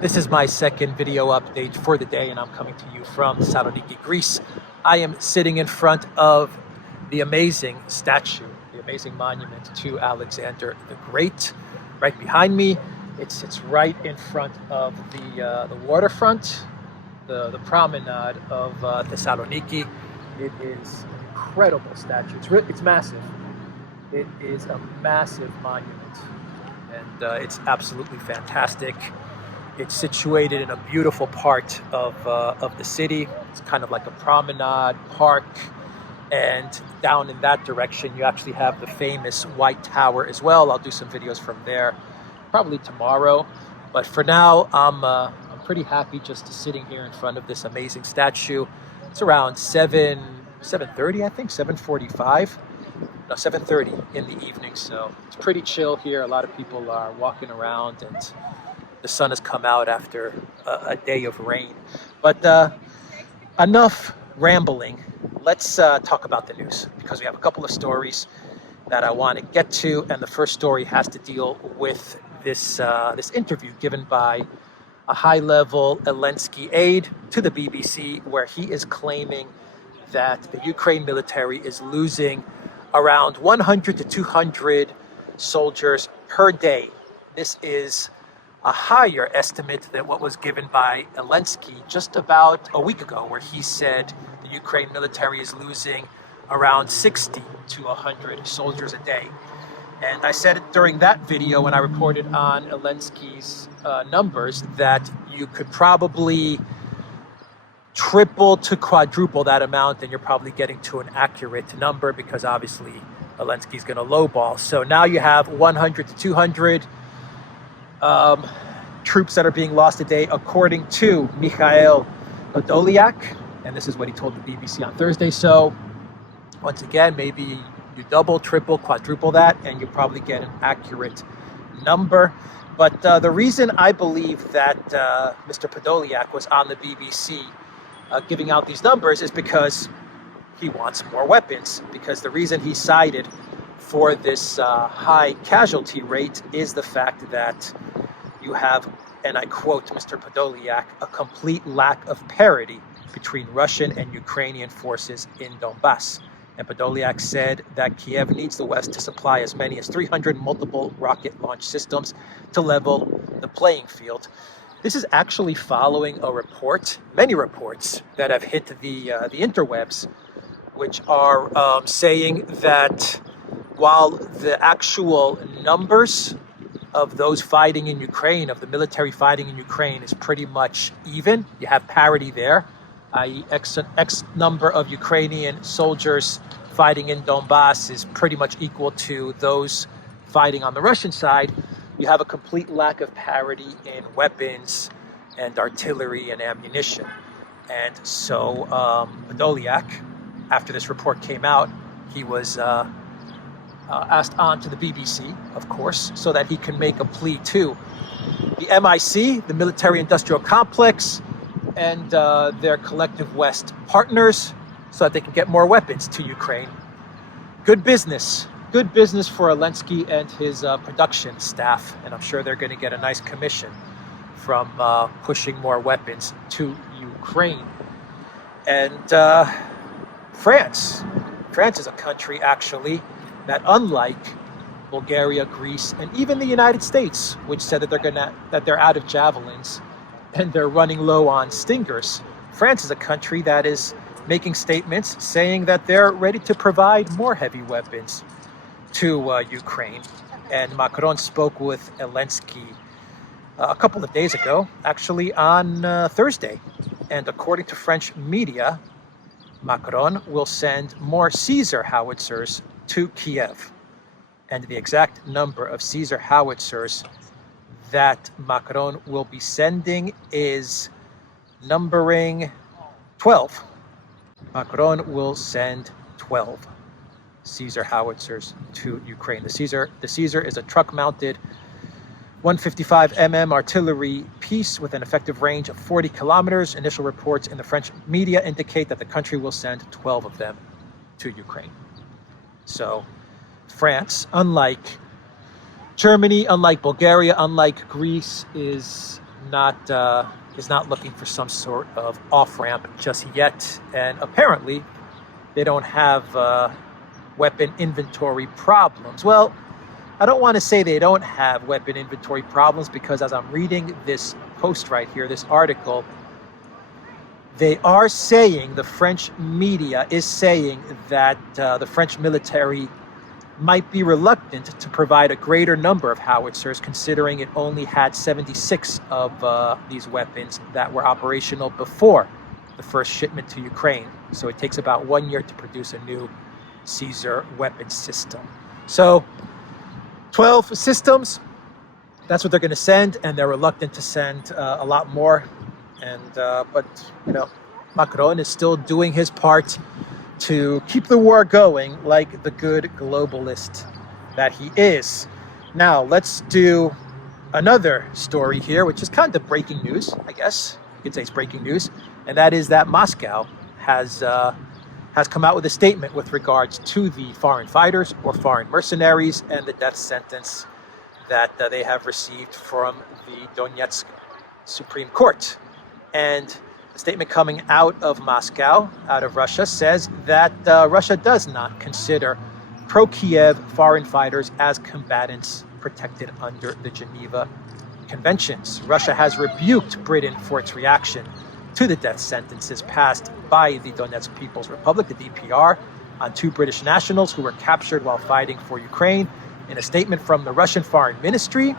This is my second video update for the day, and I'm coming to you from Thessaloniki, Greece. I am sitting in front of the amazing statue, the amazing monument to Alexander the Great. Right behind me, it sits right in front of the waterfront, the promenade of Thessaloniki. It is an incredible statue. It's massive. It is a massive monument, and it's absolutely fantastic. It's situated in a beautiful part of the city. It's kind of like a promenade park, and down in that direction you actually have the famous White Tower as well. I'll do some videos from there probably tomorrow, but for now I'm pretty happy just sitting here in front of this amazing statue. It's around 7:30, I think, 7:45. No, 7:30 in the evening, so it's pretty chill here. A lot of people are walking around, and the sun has come out after a day of rain. But enough rambling. Let's talk about the news, because we have a couple of stories that I want to get to, and the first story has to deal with this interview given by a high-level Zelensky aide to the BBC, where he is claiming that the Ukraine military is losing around 100 to 200 soldiers per day. This is a higher estimate than what was given by Zelensky just about a week ago, where he said the Ukraine military is losing around 60 to 100 soldiers a day. And I said it during that video when I reported on Zelensky's numbers that you could probably triple to quadruple that amount, and you're probably getting to an accurate number, because obviously Zelensky's going to lowball. So now you have 100 to 200 troops that are being lost a day, according to Mikhail Podolyak, and this is what he told the BBC on Thursday. So once again, maybe you double, triple, quadruple that, and you probably get an accurate number. But the reason I believe that Mr. Podolyak was on the BBC giving out these numbers is because he wants more weapons, because the reason he cited for this high casualty rate is the fact that you have, and I quote Mr. Podolyak, a complete lack of parity between Russian and Ukrainian forces in Donbass. And Podolyak said that Kiev needs the West to supply as many as 300 multiple rocket launch systems to level the playing field. This is actually following a report, many reports that have hit the interwebs, which are saying that while the actual numbers of those fighting in Ukraine, of the military fighting in Ukraine, is pretty much even, you have parity there, i.e. X number of Ukrainian soldiers fighting in Donbass is pretty much equal to those fighting on the Russian side. You have a complete lack of parity in weapons and artillery and ammunition. And so Podolyak, after this report came out, he was asked on to the BBC, of course, so that he can make a plea to the MIC, the military-industrial complex, and their collective West partners, so that they can get more weapons to Ukraine. Good business for Zelensky and his production staff, and I'm sure they're going to get a nice commission from pushing more weapons to Ukraine. And France is a country, actually, that, unlike Bulgaria, Greece, and even the United States, which said that they're out of javelins and they're running low on stingers, France is a country that is making statements saying that they're ready to provide more heavy weapons to Ukraine. And Macron spoke with Zelensky a couple of days ago, actually on Thursday. And according to French media, Macron will send more Caesar howitzers to Kiev. And the exact number of Caesar howitzers that Macron will be sending is numbering 12. Macron will send 12 Caesar howitzers to Ukraine. The Caesar is a truck-mounted 155mm artillery piece with an effective range of 40 kilometers. Initial reports in the French media indicate that the country will send 12 of them to Ukraine. So France, unlike Germany, unlike Bulgaria, unlike Greece, is not looking for some sort of off-ramp just yet. And apparently, they don't have weapon inventory problems. Well, I don't want to say they don't have weapon inventory problems, because as I'm reading this post right here, this article, they are saying, the French media is saying that the French military might be reluctant to provide a greater number of howitzers, considering it only had 76 of these weapons that were operational before the first shipment to Ukraine. So it takes about 1 year to produce a new Caesar weapon system. So 12 systems, that's what they're going to send, and they're reluctant to send a lot more. And but Macron is still doing his part to keep the war going, like the good globalist that he is. Now let's do another story here, which is kind of breaking news, I guess you could say it's breaking news, and that is that Moscow has come out with a statement with regards to the foreign fighters or foreign mercenaries and the death sentence that they have received from the Donetsk Supreme Court. And the statement coming out of Moscow, out of Russia, says that Russia does not consider pro-Kiev foreign fighters as combatants protected under the Geneva Conventions. Russia has rebuked Britain for its reaction to the death sentences passed by the Donetsk People's Republic, the DPR, on 2 British nationals who were captured while fighting for Ukraine. In a statement from the Russian Foreign Ministry,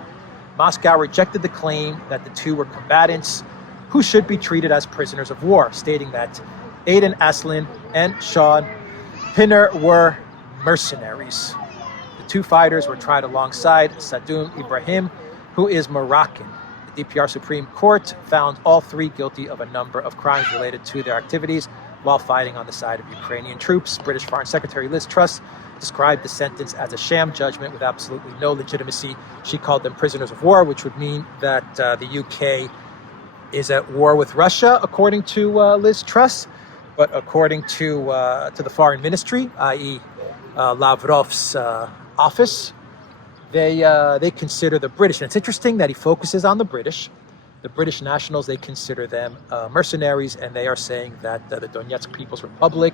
Moscow rejected the claim that the 2 were combatants who should be treated as prisoners of war, stating that Aidan Aslin and Sean Pinner were mercenaries. The 2 fighters were tried alongside Sadoun Ibrahim, who is Moroccan. The DPR Supreme Court found all 3 guilty of a number of crimes related to their activities while fighting on the side of Ukrainian troops. British Foreign Secretary Liz Truss described the sentence as a sham judgment with absolutely no legitimacy. She called them prisoners of war, which would mean that the UK is at war with Russia, according to Liz Truss. But according to the Foreign Ministry, i.e. Lavrov's office, they consider the British, and it's interesting that he focuses on the British nationals, they consider them mercenaries, and they are saying that the Donetsk People's Republic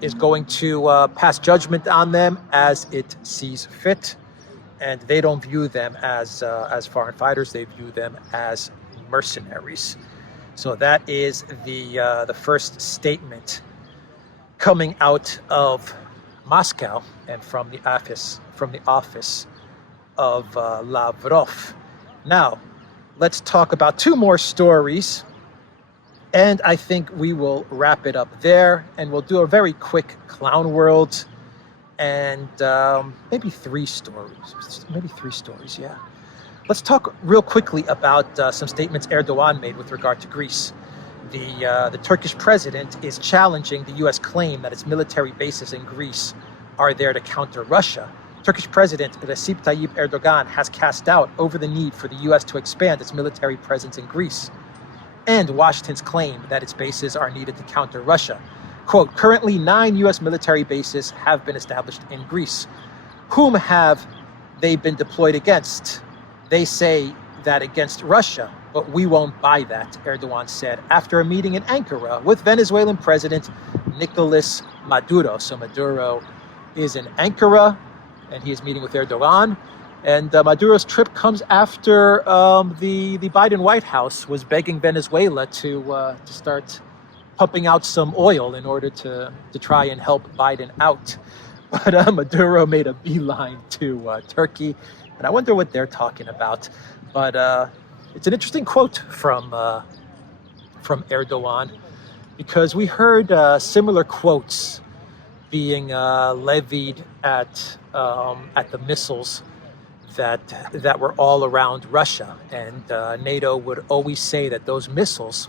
is going to pass judgment on them as it sees fit, and they don't view them as foreign fighters, they view them as mercenaries. So that is the first statement coming out of Moscow and from the office of Lavrov. Now, let's talk about 2 more stories, and I think we will wrap it up there, and we'll do a very quick clown world, and maybe 3 stories, yeah. Let's talk real quickly about some statements Erdogan made with regard to Greece. The Turkish president is challenging the U.S. claim that its military bases in Greece are there to counter Russia. Turkish President Recep Tayyip Erdogan has cast doubt over the need for the U.S. to expand its military presence in Greece, and Washington's claim that its bases are needed to counter Russia. Quote, currently 9 U.S. military bases have been established in Greece. Whom have they been deployed against? They say that against Russia, but we won't buy that, Erdogan said after a meeting in Ankara with Venezuelan President Nicolas Maduro. So Maduro is in Ankara, and he is meeting with Erdogan. And Maduro's trip comes after the Biden White House was begging Venezuela to start pumping out some oil in order to try and help Biden out. But Maduro made a beeline to Turkey, and I wonder what they're talking about. But it's an interesting quote from Erdogan, because we heard similar quotes being levied at the missiles that were all around Russia, and NATO would always say that those missiles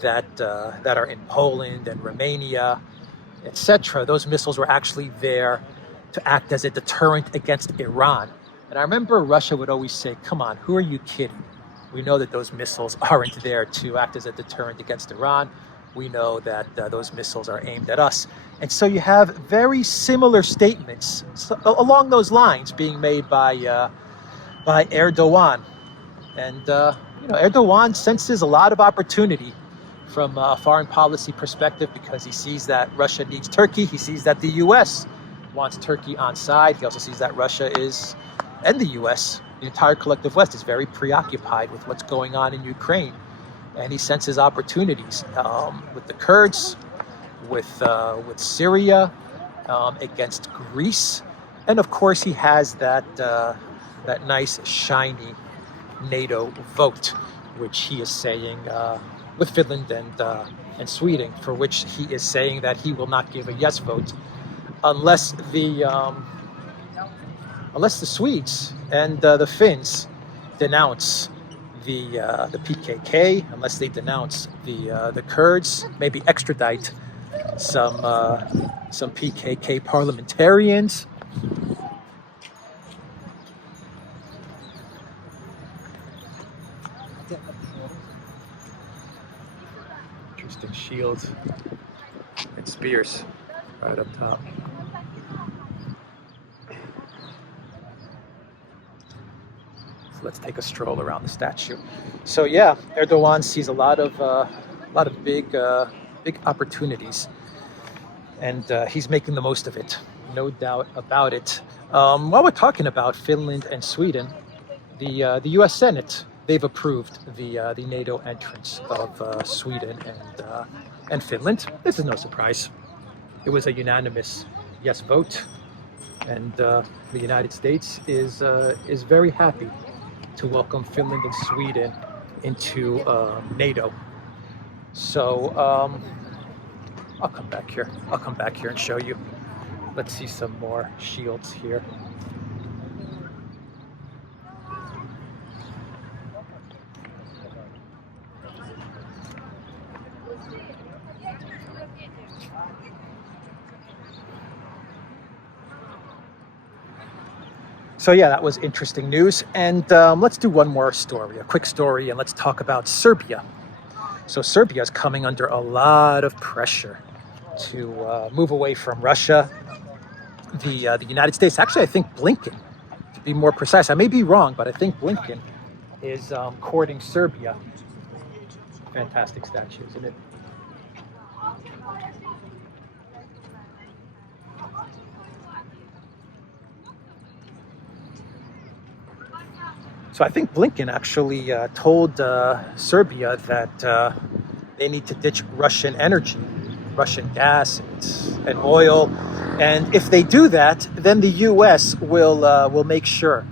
that are in Poland and Romania, etc., those missiles were actually there to act as a deterrent against Iran. And I remember Russia would always say, come on, who are you kidding? We know that those missiles aren't there to act as a deterrent against Iran. We know that those missiles are aimed at us. And so you have very similar statements along those lines being made by Erdogan. And, Erdogan senses a lot of opportunity from a foreign policy perspective because he sees that Russia needs Turkey. He sees that the U.S. wants Turkey on side. He also sees that Russia and the U.S., the entire collective West, is very preoccupied with what's going on in Ukraine. And he senses opportunities with the Kurds, with Syria, against Greece. And of course, he has that nice, shiny NATO vote, which he is saying with Finland and Sweden, for which he is saying that he will not give a yes vote unless the Swedes and the Finns denounce the PKK, unless they denounce the Kurds, maybe extradite some PKK parliamentarians. Interesting shields and spears right up top. So let's take a stroll around the statue. So yeah, Erdogan sees a lot of big opportunities, and he's making the most of it, no doubt about it. While we're talking about Finland and Sweden, the U.S. Senate, they've approved the NATO entrance of Sweden and Finland. This is no surprise. It was a unanimous yes vote, and the United States is very happy to welcome Finland and Sweden into NATO. So I'll come back here. I'll come back here and show you. Let's see some more shields here. So yeah, that was interesting news. And let's do one more story, a quick story, and let's talk about Serbia. So Serbia is coming under a lot of pressure to move away from Russia. The United States, actually I think Blinken, to be more precise, I may be wrong, but I think Blinken is courting Serbia. Fantastic statue, isn't it? So I think Blinken actually told Serbia that they need to ditch Russian energy, Russian gas and oil, and if they do that, then the U.S. will make sure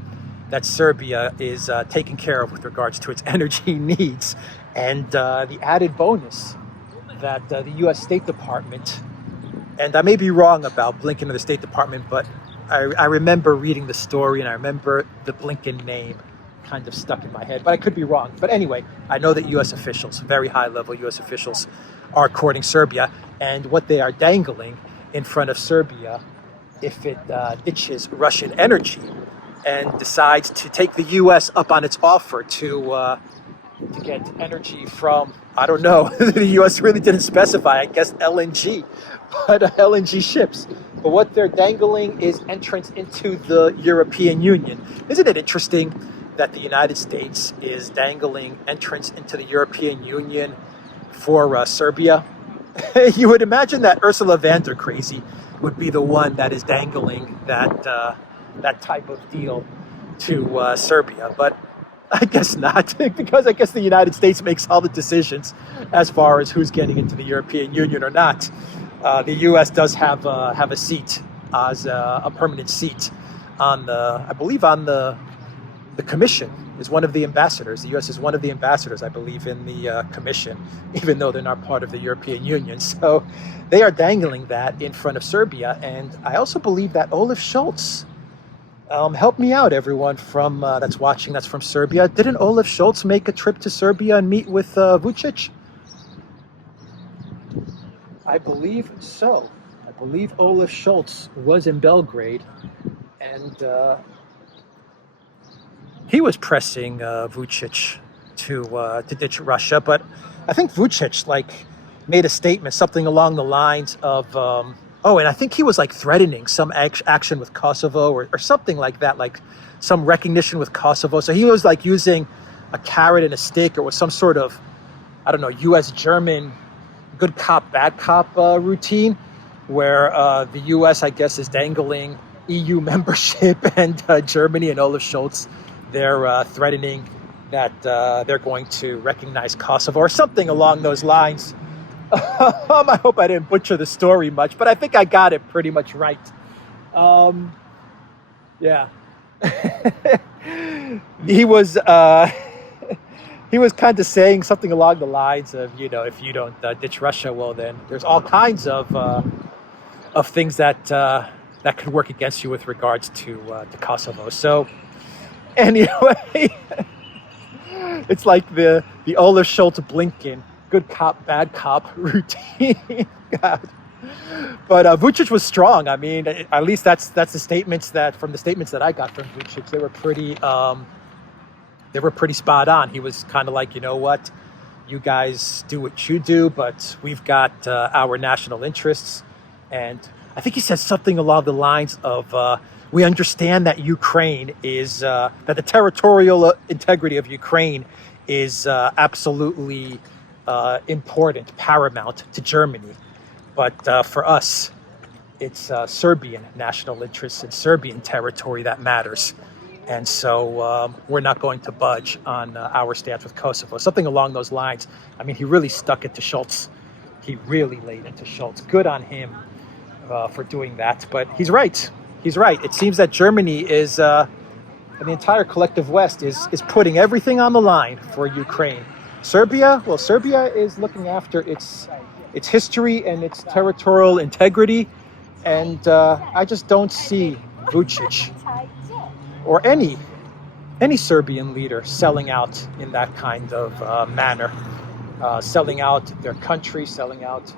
that Serbia is taken care of with regards to its energy needs. And the added bonus that the U.S. State Department, and I may be wrong about Blinken and the State Department, but I remember reading the story and I remember the Blinken name kind of stuck in my head, but I could be wrong. But anyway, I know that U.S. officials, very high-level U.S. officials, are courting Serbia, and what they are dangling in front of Serbia, if it ditches Russian energy and decides to take the U.S. up on its offer to get energy from, I don't know, the U.S. really didn't specify, I guess LNG, but LNG ships. But what they're dangling is entrance into the European Union. Isn't it interesting that the United States is dangling entrance into the European Union for Serbia? You would imagine that Ursula von der Crazy would be the one that is dangling that type of deal to Serbia, but I guess not, because I guess the United States makes all the decisions as far as who's getting into the European Union or not. The U.S. does have a seat as a permanent seat on the Commission, is one of the ambassadors. The U.S. is one of the ambassadors, I believe, in the Commission, even though they're not part of the European Union. So they are dangling that in front of Serbia. And I also believe that Olaf Scholz, help me out, everyone from that's watching, that's from Serbia. Didn't Olaf Scholz make a trip to Serbia and meet with Vucic? I believe so. I believe Olaf Scholz was in Belgrade, and he was pressing Vucic to ditch Russia, but I think Vucic made a statement, something along the lines of, and I think he was threatening some action with Kosovo or something like that, like some recognition with Kosovo. So he was using a carrot and a stick, or was some sort of, I don't know, U.S.-German good cop, bad cop routine, where the U.S., I guess, is dangling EU membership, and Germany and Olaf Scholz, they're threatening that they're going to recognize Kosovo or something along those lines. I hope I didn't butcher the story much, but I think I got it pretty much right. Yeah. He was kind of saying something along the lines of, you know, if you don't ditch Russia, well, then there's all kinds of things that could work against you with regards to Kosovo. So anyway, it's like the Olaf Scholz Blinken good cop, bad cop routine. God. But Vucic was strong. I mean, at least that's the statements that I got from Vucic. They were pretty spot on. He was kind of like, you know what, you guys do what you do, but we've got our national interests. And I think he said something along the lines of, we understand that Ukraine is that the territorial integrity of Ukraine is absolutely important, paramount to Germany. But for us, it's Serbian national interests and Serbian territory that matters. And so we're not going to budge on our stance with Kosovo. Something along those lines. I mean, he really stuck it to Scholz. He really laid into Scholz. Good on him for doing that. But he's right. He's right. It seems that Germany is, and the entire collective West is putting everything on the line for Ukraine. Serbia is looking after its history and its territorial integrity, and I just don't see Vucic or any Serbian leader selling out in that kind of manner, selling out their country, selling out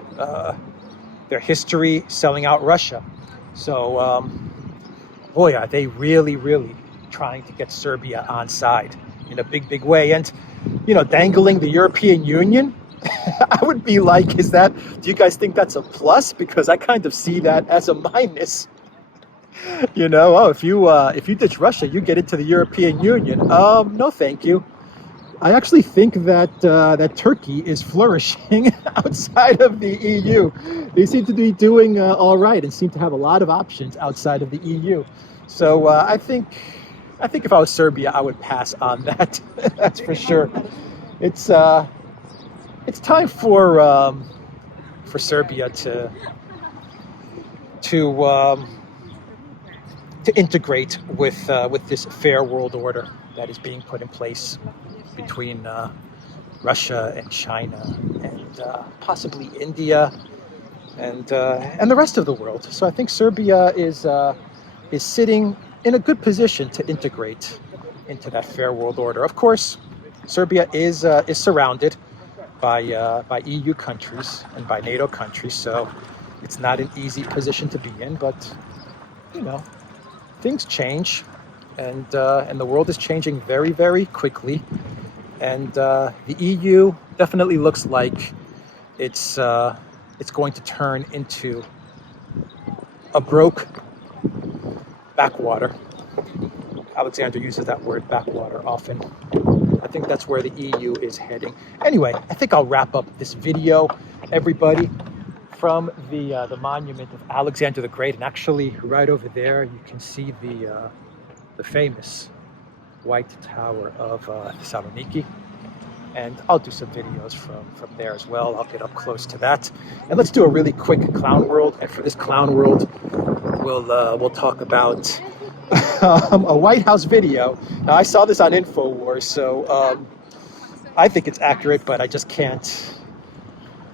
their history, selling out Russia. So, boy, are they really, really trying to get Serbia on side in a big, big way. And, you know, dangling the European Union, I would be like, do you guys think that's a plus? Because I kind of see that as a minus. You know, if you ditch Russia, you get into the European Union. No, thank you. I actually think that Turkey is flourishing outside of the EU. They seem to be doing all right and seem to have a lot of options outside of the EU. So I think if I was Serbia, I would pass on that. That's for sure. It's time for Serbia to integrate with this fair world order that is being put in place between Russia and China and possibly India and the rest of the world. So I think Serbia is sitting in a good position to integrate into that fair world order. Of course, Serbia is surrounded by EU countries and by NATO countries, so it's not an easy position to be in. But you know, things change, and the world is changing very, very quickly. And the EU definitely looks like it's going to turn into a broke backwater. Alexander uses that word backwater often. I think that's where the EU is heading. Anyway, I think I'll wrap up this video, everybody, from the monument of Alexander the Great. And actually, right over there, you can see the famous White Tower of Thessaloniki. And I'll do some videos from there as well. I'll get up close to that. And let's do a really quick clown world. And for this clown world, we'll talk about a White House video. Now, I saw this on InfoWars, so I think it's accurate, but I just can't.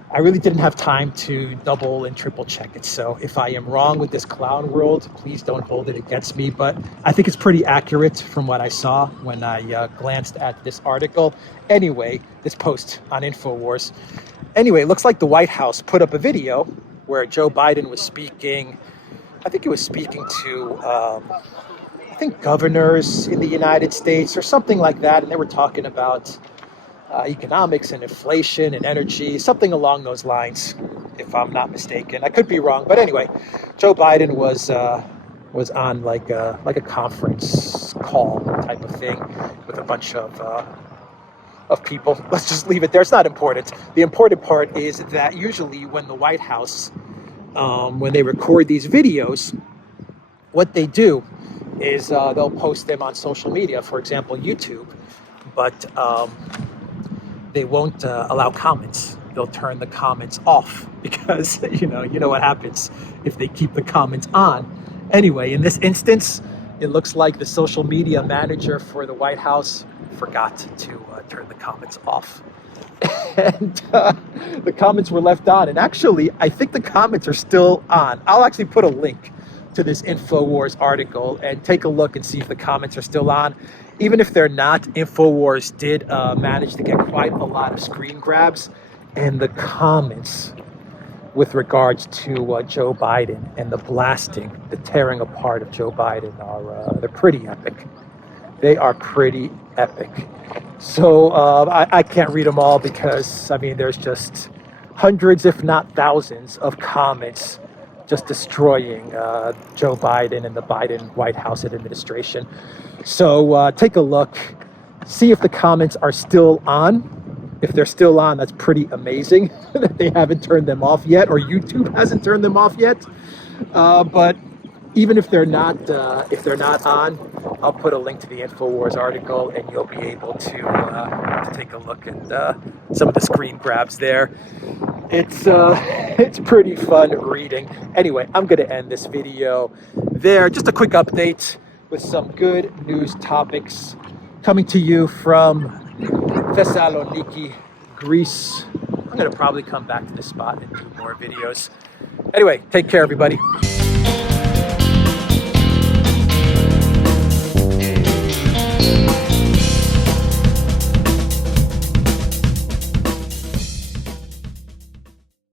I really didn't have time to double and triple check it. So if I am wrong with this clown world, please don't hold it against me. But I think it's pretty accurate from what I saw when I glanced at this article. Anyway, this post on InfoWars. Anyway, it looks like the White House put up a video where Joe Biden was speaking. I think he was speaking to, I think, governors in the United States or something like that. And they were talking about economics and inflation and energy, something along those lines, if I'm not mistaken. I could be wrong, but anyway, Joe Biden was on like a conference call type of thing with a bunch of of people. Let's just leave it there. It's not important. The important part is that usually when the White House, when they record these videos, what they do is they'll post them on social media, for example, YouTube, but they won't allow comments. They'll turn the comments off because, you know what happens if they keep the comments on. Anyway, in this instance, it looks like the social media manager for the White House forgot to turn the comments off. And the comments were left on. And actually, I think the comments are still on. I'll actually put a link to this InfoWars article and take a look and see if the comments are still on. Even if they're not, InfoWars did manage to get quite a lot of screen grabs. And the comments with regards to Joe Biden and the blasting, the tearing apart of Joe Biden they're pretty epic. They are pretty epic. So I can't read them all because, I mean, there's just hundreds, if not thousands, of comments just destroying Joe Biden and the Biden White House administration. So take a look, see if the comments are still on. If they're still on, that's pretty amazing that they haven't turned them off yet, or YouTube hasn't turned them off yet. But even if they're not on, I'll put a link to the InfoWars article, and you'll be able to take a look at some of the screen grabs there. It's pretty fun reading. Anyway, I'm going to end this video there. Just a quick update with some good news topics coming to you from Thessaloniki, Greece. I'm going to probably come back to this spot and do more videos. Anyway, take care, everybody.